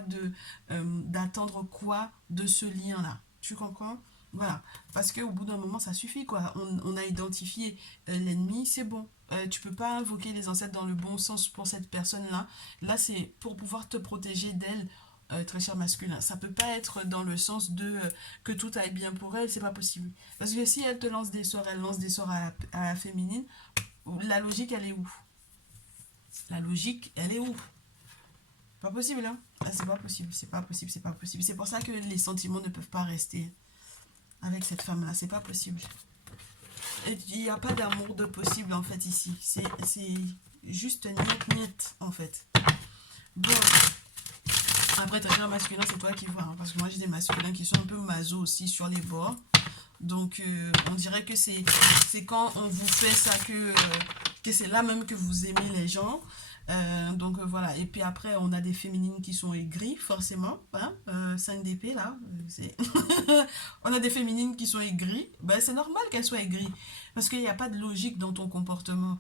d'attendre quoi de ce lien-là. Tu comprends? Voilà, parce qu'au bout d'un moment, ça suffit, quoi. On a identifié l'ennemi, c'est bon. Tu peux pas invoquer les ancêtres dans le bon sens pour cette personne-là. Là, c'est pour pouvoir te protéger d'elle, très cher masculin. Ça peut pas être dans le sens de que tout aille bien pour elle, c'est pas possible. Parce que si elle te lance des sorts, elle lance des sorts à la féminine, la logique, elle est où? La logique, elle est où? Pas possible, hein? Ah, c'est pas possible, c'est pas possible, c'est pas possible. C'est pour ça que les sentiments ne peuvent pas rester avec cette femme-là, c'est pas possible. Il n'y a pas d'amour de possible en fait ici. C'est juste niet en fait. Bon, après t'as un masculin, c'est toi qui vois. Hein, parce que moi j'ai des masculins qui sont un peu maso aussi sur les bords. Donc on dirait que c'est quand on vous fait ça que c'est là même que vous aimez les gens. Donc voilà, et puis après on a des féminines qui sont aigries forcément, hein, 5 d'épée là, on a des féminines qui sont aigries, ben c'est normal qu'elles soient aigries, parce qu'il n'y a pas de logique dans ton comportement.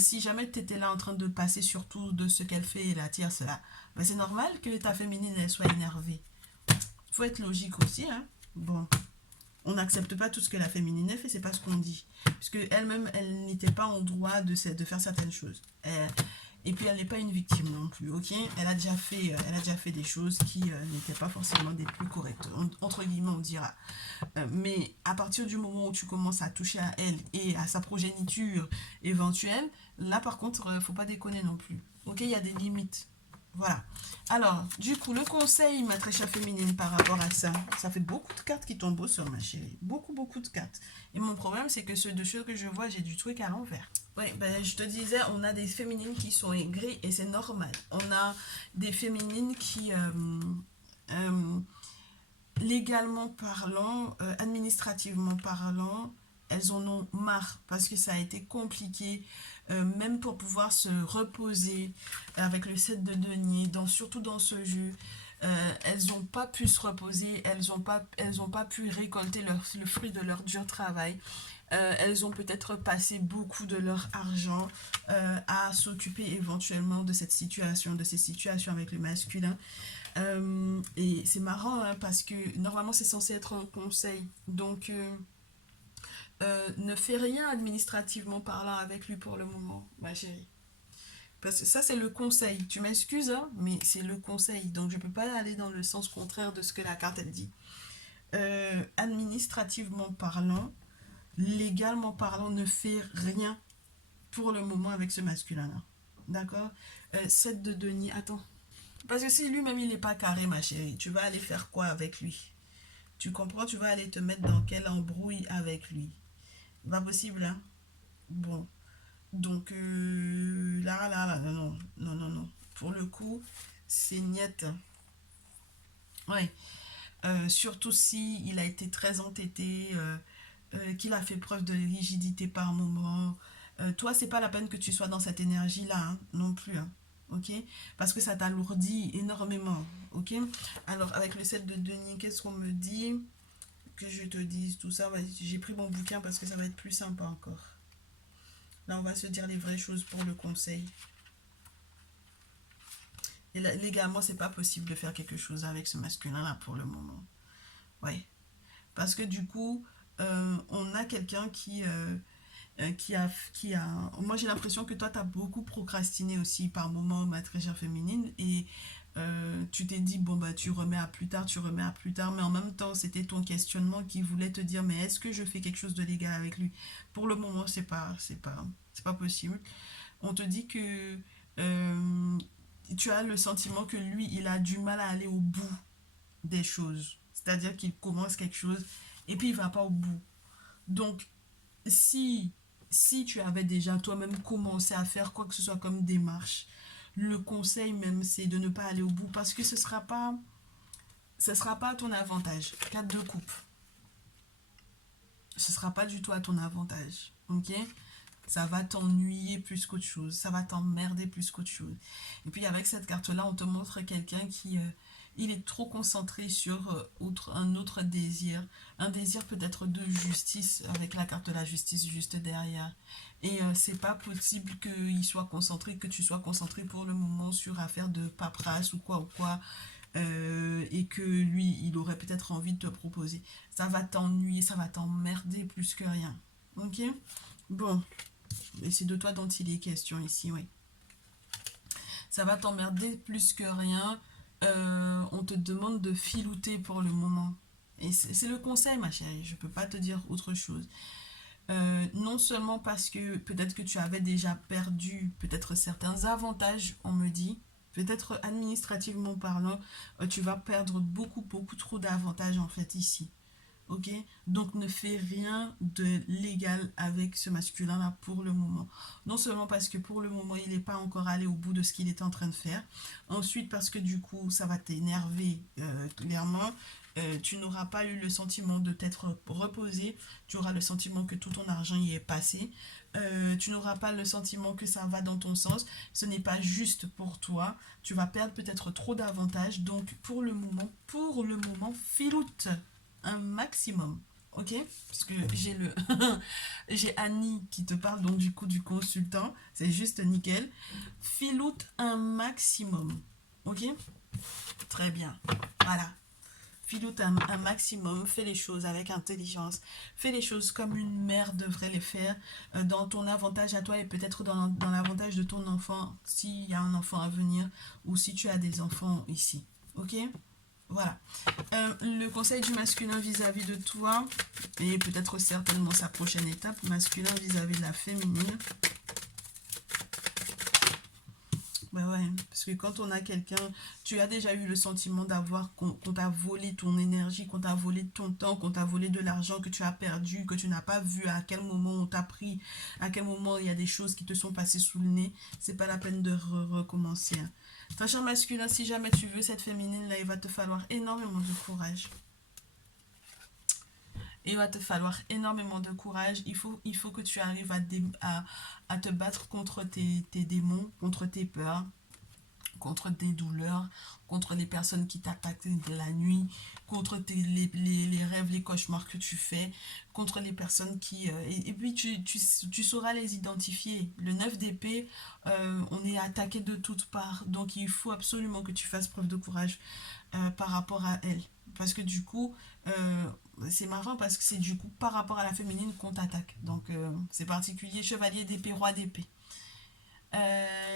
Si jamais tu étais là en train de passer surtout de ce qu'elle fait et la tierce là, ben c'est normal que ta féminine elle soit énervée. Faut être logique aussi, hein. Bon, on n'accepte pas tout ce que la féminine fait, c'est pas ce qu'on dit. Puisque elle-même, elle n'était pas en droit de faire certaines choses. Et puis elle n'est pas une victime non plus, ok? Elle a déjà fait des choses qui n'étaient pas forcément des plus correctes, entre guillemets on dira. Mais à partir du moment où tu commences à toucher à elle et à sa progéniture éventuelle, là par contre, faut pas déconner non plus. Ok, il y a des limites. Voilà. Alors, du coup, le conseil, ma très chère féminine, par rapport à ça, ça fait beaucoup de cartes qui tombent sur ma chérie. Beaucoup, beaucoup de cartes. Et mon problème, c'est que ce deux choses que je vois, j'ai du truc à l'envers. Oui, ben, je te disais, on a des féminines qui sont aigries et c'est normal. On a des féminines qui, euh, légalement parlant, administrativement parlant, elles en ont marre parce que ça a été compliqué, même pour pouvoir se reposer avec le 7 de denier, surtout dans ce jeu. Elles n'ont pas pu se reposer, elles ont pas pu récolter le fruit de leur dur travail. Elles ont peut-être passé beaucoup de leur argent à s'occuper éventuellement de cette situation, de ces situations avec le masculin. Et c'est marrant hein, parce que normalement c'est censé être un conseil. Donc Ne fais rien administrativement parlant avec lui pour le moment, ma chérie. Parce que ça, c'est le conseil. Tu m'excuses, hein, mais c'est le conseil. Donc, je ne peux pas aller dans le sens contraire de ce que la carte, elle dit. Administrativement parlant, légalement parlant, ne fais rien pour le moment avec ce masculin-là. D'accord. 7 de denier. Attends. Parce que si lui-même, il n'est pas carré, ma chérie, tu vas aller faire quoi avec lui? Tu comprends? Tu vas aller te mettre dans quelle embrouille avec lui? Pas possible, hein? Bon. Donc, là, non, non, non, non, non. Pour le coup, c'est niette. Ouais. Surtout si il a été très entêté, qu'il a fait preuve de rigidité par moment. Toi, c'est pas la peine que tu sois dans cette énergie-là, hein, non plus, hein, ok? Parce que ça t'alourdit énormément, ok? Alors, avec le 7 de denier, qu'est-ce qu'on me dit? Que je te dise tout ça. Ouais, j'ai pris mon bouquin parce que ça va être plus sympa encore. Là, on va se dire les vraies choses pour le conseil. Et là, légalement, c'est pas possible de faire quelque chose avec ce masculin-là pour le moment. Ouais. Parce que du coup, on a quelqu'un qui a... Moi, j'ai l'impression que toi, tu as beaucoup procrastiné aussi par moment, ma très chère féminine. Et tu t'es dit, bon, bah, tu remets à plus tard, tu remets à plus tard. Mais en même temps, c'était ton questionnement qui voulait te dire, mais est-ce que je fais quelque chose de légal avec lui? Pour le moment, c'est pas possible. On te dit que euh, tu as le sentiment que lui, il a du mal à aller au bout des choses. C'est-à-dire qu'il commence quelque chose et puis il va pas au bout. Donc, si, si tu avais déjà toi-même commencé à faire quoi que ce soit comme démarche, le conseil même, c'est de ne pas aller au bout parce que ce sera pas à ton avantage. 4 de coupe. Ce sera pas du tout à ton avantage. Ok? Ça va t'ennuyer plus qu'autre chose. Ça va t'emmerder plus qu'autre chose. Et puis avec cette carte-là, on te montre quelqu'un qui... il est trop concentré sur un autre désir. Un désir peut-être de justice, avec la carte de la justice juste derrière. Et c'est pas possible qu'il soit concentré, que tu sois concentré pour le moment sur affaire de paperasse ou quoi. Et que lui, il aurait peut-être envie de te proposer. Ça va t'ennuyer, ça va t'emmerder plus que rien. Ok? Bon, et c'est de toi dont il est question ici, oui. Ça va t'emmerder plus que rien. On te demande de filouter pour le moment. Et c'est le conseil, ma chérie. Je ne peux pas te dire autre chose. Non seulement parce que peut-être que tu avais déjà perdu peut-être certains avantages, on me dit. Peut-être administrativement parlant, tu vas perdre beaucoup, beaucoup trop d'avantages en fait ici. Ok? Donc ne fais rien de légal avec ce masculin-là pour le moment. Non seulement parce que pour le moment, il n'est pas encore allé au bout de ce qu'il est en train de faire. Ensuite, parce que du coup, ça va t'énerver clairement. Tu n'auras pas eu le sentiment de t'être reposé. Tu auras le sentiment que tout ton argent y est passé. Tu n'auras pas le sentiment que ça va dans ton sens. Ce n'est pas juste pour toi. Tu vas perdre peut-être trop d'avantages. Donc, pour le moment, filoute un maximum. Ok? Parce que j'ai j'ai Annie qui te parle donc du coup du consultant. C'est juste nickel. Filoute un maximum. Ok? Très bien. Voilà. Filoute un maximum. Fais les choses avec intelligence. Fais les choses comme une mère devrait les faire. Dans ton avantage à toi et peut-être dans l'avantage de ton enfant s'il y a un enfant à venir ou si tu as des enfants ici. Ok? Voilà. Le conseil du masculin vis-à-vis de toi, et peut-être certainement sa prochaine étape, masculin vis-à-vis de la féminine. Ben ouais, parce que quand on a quelqu'un, tu as déjà eu le sentiment d'avoir qu'on t'a volé ton énergie, qu'on t'a volé ton temps, qu'on t'a volé de l'argent que tu as perdu, que tu n'as pas vu à quel moment on t'a pris, à quel moment il y a des choses qui te sont passées sous le nez. C'est pas la peine de recommencer. Hein. Très cher masculin, si jamais tu veux cette féminine là, il va te falloir énormément de courage. Il va te falloir énormément de courage. Il faut que tu arrives à te battre contre tes démons, contre tes peurs, contre tes douleurs, contre les personnes qui t'attaquent de la nuit, contre les rêves, les cauchemars que tu fais, contre les personnes qui... et puis tu sauras les identifier. Le 9 d'épée, on est attaqué de toutes parts. Donc il faut absolument que tu fasses preuve de courage par rapport à elle. Parce que du coup, C'est marrant parce que c'est du coup par rapport à la féminine qu'on t'attaque. Donc, c'est particulier. Chevalier d'épée, roi d'épée.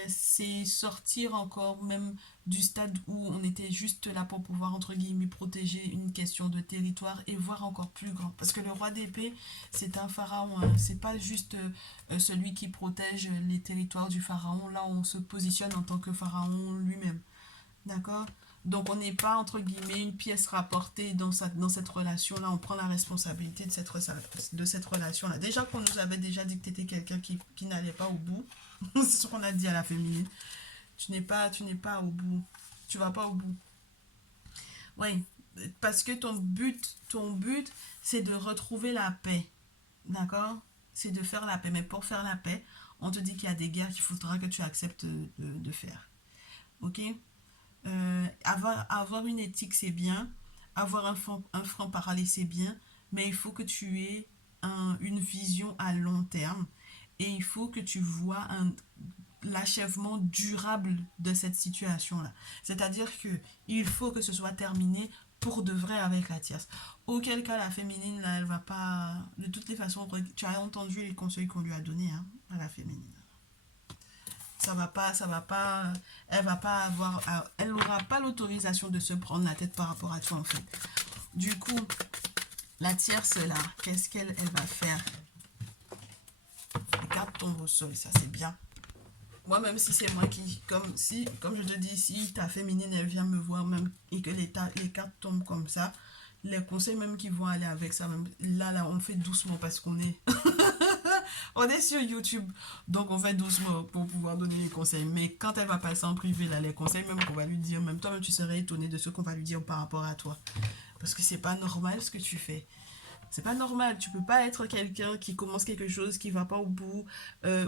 C'est sortir encore même du stade où on était juste là pour pouvoir entre guillemets protéger une question de territoire et voir encore plus grand, parce que le roi d'épée c'est un pharaon, hein. C'est pas juste celui qui protège les territoires du pharaon. Là on se positionne en tant que pharaon lui-même, d'accord. Donc on n'est pas entre guillemets une pièce rapportée dans cette relation là. On prend la responsabilité de cette relation là. Déjà qu'on nous avait déjà dit que tu étais quelqu'un qui n'allait pas au bout. C'est ce qu'on a dit à la féminine. Tu n'es pas au bout. Tu vas pas au bout. Oui, parce que ton but, c'est de retrouver la paix. D'accord. C'est de faire la paix. Mais pour faire la paix, on te dit qu'il y a des guerres qu'il faudra que tu acceptes de faire. Ok. Avoir une éthique, c'est bien. Avoir un franc parler, c'est bien. Mais il faut que tu aies une vision à long terme. Et il faut que tu vois l'achèvement durable de cette situation-là. C'est-à-dire que il faut que ce soit terminé pour de vrai avec la tierce. Auquel cas, la féminine, là, elle va pas... De toutes les façons, tu as entendu les conseils qu'on lui a donnés, hein, à la féminine. Ça va pas, elle va pas avoir, elle n'aura pas l'autorisation de se prendre la tête par rapport à toi, en fait. Du coup, la tierce, là, qu'est-ce qu'elle va faire? Les cartes tombent au sol, ça c'est bien. Moi, même si c'est moi qui, comme je te dis, si ta féminine, elle vient me voir même et que les cartes tombent comme ça, les conseils même qui vont aller avec ça, même, là, on fait doucement parce qu'on est, on est sur YouTube. Donc, on fait doucement pour pouvoir donner les conseils. Mais quand elle va passer en privé, là, les conseils même qu'on va lui dire, même toi-même, tu serais étonné de ce qu'on va lui dire par rapport à toi. Parce que c'est pas normal ce que tu fais. C'est pas normal. Tu peux pas être quelqu'un qui commence quelque chose qui va pas au bout,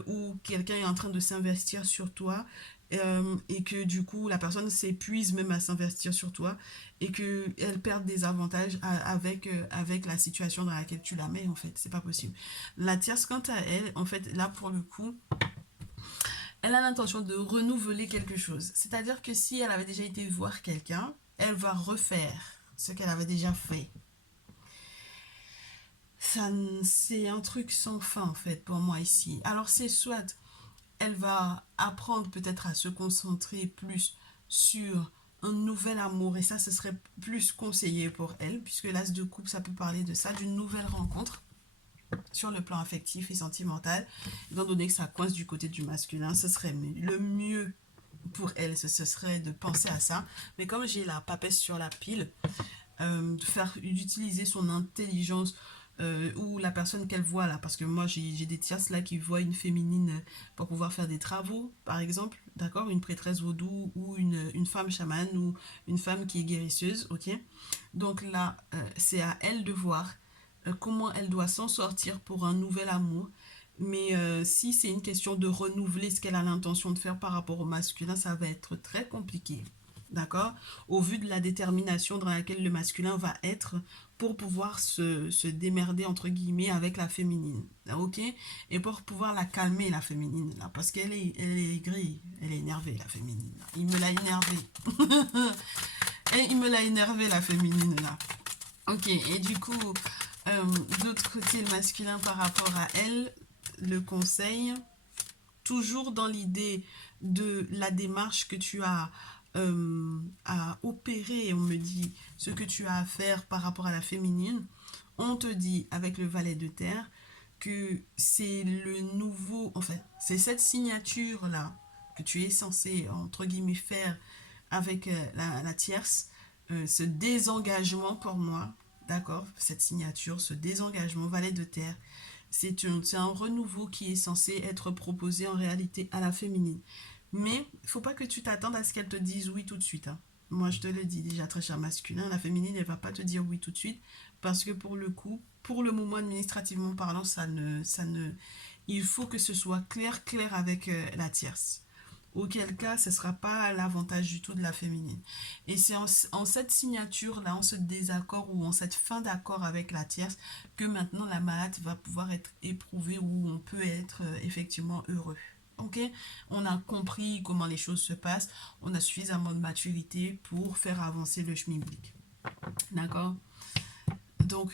ou quelqu'un est en train de s'investir sur toi, et que du coup la personne s'épuise même à s'investir sur toi et que elle perd des avantages avec la situation dans laquelle tu la mets. En fait, c'est pas possible. La tierce, quant à elle, en fait, là pour le coup, elle a l'intention de renouveler quelque chose. C'est-à-dire que si elle avait déjà été voir quelqu'un, elle va refaire ce qu'elle avait déjà fait. Ça, c'est un truc sans fin en fait pour moi ici. Alors c'est soit elle va apprendre peut-être à se concentrer plus sur un nouvel amour, et ça ce serait plus conseillé pour elle, puisque l'as de coupe ça peut parler de ça, d'une nouvelle rencontre sur le plan affectif et sentimental. Étant donné que ça coince du côté du masculin, ce serait le mieux pour elle, ce serait de penser à ça. Mais comme j'ai la papesse sur la pile, d'utiliser son intelligence, ou la personne qu'elle voit là, parce que moi j'ai des tierces là qui voient une féminine pour pouvoir faire des travaux par exemple, d'accord, une prêtresse vaudou ou une femme chamane ou une femme qui est guérisseuse, ok. Donc là, c'est à elle de voir comment elle doit s'en sortir pour un nouvel amour. Mais si c'est une question de renouveler ce qu'elle a l'intention de faire par rapport au masculin, ça va être très compliqué. D'accord. Au vu de la détermination dans laquelle le masculin va être pour pouvoir se démerder, entre guillemets, avec la féminine. Ok. Et pour pouvoir la calmer, la féminine, là. Parce qu'elle est aigrie, elle est énervée, la féminine. Là. Il me l'a énervé. Et il me l'a énervé, la féminine, là. Ok. Et du coup, de l'autre côté, le masculin par rapport à elle, le conseil, toujours dans l'idée de la démarche que tu as à opérer, on me dit ce que tu as à faire par rapport à la féminine, on te dit avec le valet de terre que c'est le nouveau, enfin, c'est cette signature-là que tu es censé, entre guillemets, faire avec la tierce, ce désengagement pour moi, d'accord, cette signature, ce désengagement, valet de terre, c'est un renouveau qui est censé être proposé en réalité à la féminine. Mais il ne faut pas que tu t'attendes à ce qu'elle te dise oui tout de suite, hein. Moi, je te le dis déjà, très cher masculin, la féminine, elle ne va pas te dire oui tout de suite, parce que pour le coup, pour le moment administrativement parlant, il faut que ce soit clair avec la tierce. Auquel cas, ce ne sera pas l'avantage du tout de la féminine. Et c'est en cette signature-là, en ce désaccord ou en cette fin d'accord avec la tierce, que maintenant la malade va pouvoir être éprouvée, ou on peut être effectivement heureux. Ok, on a compris comment les choses se passent, on a suffisamment de maturité pour faire avancer le schmilblick. D'accord. Donc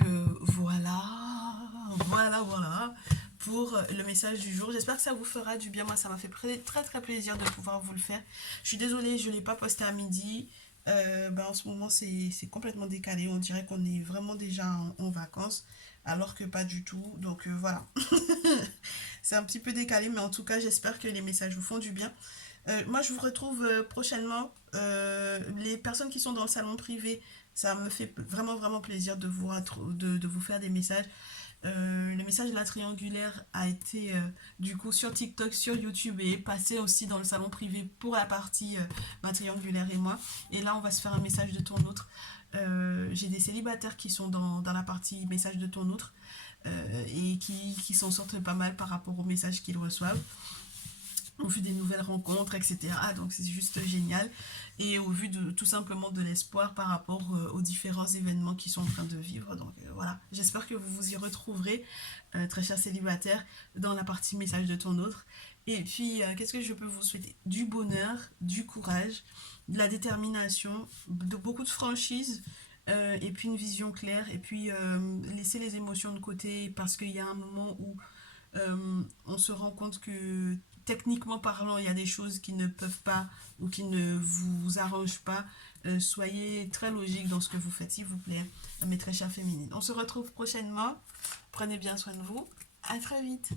voilà pour le message du jour. J'espère que ça vous fera du bien. Moi, ça m'a fait très très plaisir de pouvoir vous le faire. Je suis désolée, je ne l'ai pas posté à midi. En ce moment, c'est complètement décalé. On dirait qu'on est vraiment déjà en vacances, alors que pas du tout. Donc voilà. C'est un petit peu décalé, mais en tout cas, j'espère que les messages vous font du bien. Moi, je vous retrouve prochainement. Les personnes qui sont dans le salon privé, ça me fait vraiment, vraiment plaisir de vous faire des messages. Le message de la triangulaire a été du coup sur TikTok, sur YouTube et est passé aussi dans le salon privé pour la partie ma triangulaire et moi. Et là, on va se faire un message de ton autre. J'ai des célibataires qui sont dans la partie message de ton autre et qui s'en sortent pas mal par rapport aux messages qu'ils reçoivent au vu des nouvelles rencontres, etc. Donc c'est juste génial. Et au vu de tout simplement de l'espoir par rapport aux différents événements qui sont en train de vivre. Donc voilà, j'espère que vous vous y retrouverez, très chers célibataires, dans la partie message de ton autre. Et puis, qu'est-ce que je peux vous souhaiter? Du bonheur, du courage, de la détermination, de beaucoup de franchise. Et puis une vision claire, et puis laisser les émotions de côté parce qu'il y a un moment où on se rend compte que techniquement parlant, il y a des choses qui ne peuvent pas ou qui ne vous arrangent pas. Soyez très logique dans ce que vous faites, s'il vous plaît, mes très chères féminines. On se retrouve prochainement. Prenez bien soin de vous. À très vite.